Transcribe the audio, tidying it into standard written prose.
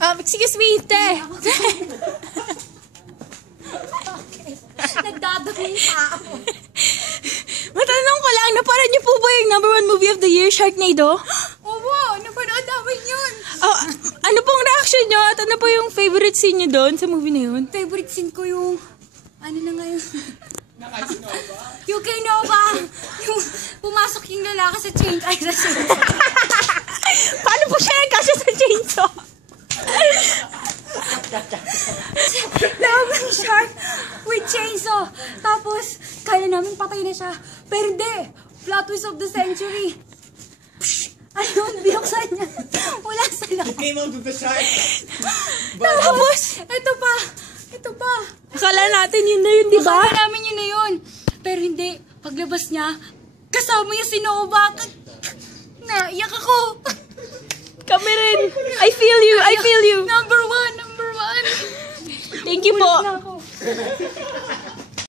Excuse me, te. Nagdadaming pa ako. Matanong ko lang, napanood niyo po ba yung #1 movie of the year, Sharknado? Oo, napanood namin yun. Oh, ano pong reaction niyo? At ano po yung favorite scene niyo doon sa movie na yun? Favorite scene ko yung, ano na ngayon? Yung kay Nova. Yung pumasok yung lalaki sa chain. Ay, sa chain. Paano po siya nagkasya sa chainsaw? Lawag ng shark with chainsaw. Tapos, kala namin patay na siya. Pero hindi. Plot twist of the century. Ayun, binuksan niya. Wala sa loob. Came out of the shark. Tapos, Ito pa. akala natin yun na yun, di ba? Akala namin yun na yun. Pero hindi. Paglabas niya, kasama niya si Nova. Naiyak ako. Kami rin. I feel you. Number one. Thank you po. Ulit na ako.